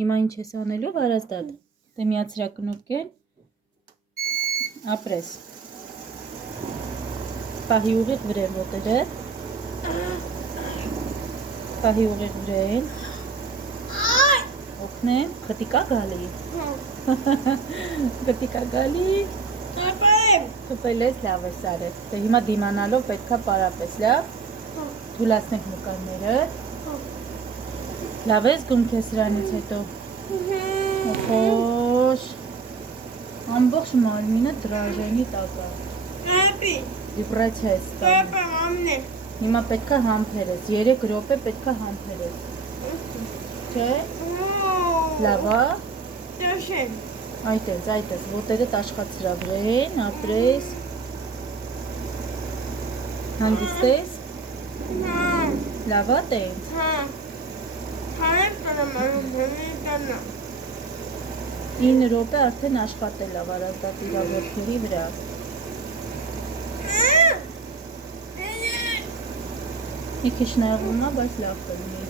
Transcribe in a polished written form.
Հիմա ինչ ես անելու, Վարազդատ, դե միացրա կնոպկեն, ապրես, պահի ուղիղ վրեն ոտերը, պահի ուղիղ վրեն, օգնեմ, խտիկա գալի, խտիկա գալի, կպել ես, լավ ես արել, դե հիմա դիմանալով պետքա պարապես, լավ, թուլացնեք նկանները, լավ ես գում քեզ սրանից հետո, օխոշ, ամբողջ մարմինը դրաժենի տակա, վիբրացիա ես ստանում, հիմա պետքա համբերես, 3 րոպե պետքա համբերես, չէ, լավա, այտենց, ոտերդ աշխատսրա վրեն, ապրես, հանգիստես, լավա տենց, 9 րոպե արդեն աշխատել է Վարազդատ իրա ոտքերի վրա, մի քիչ նեղվում է, բայց լավ կլինի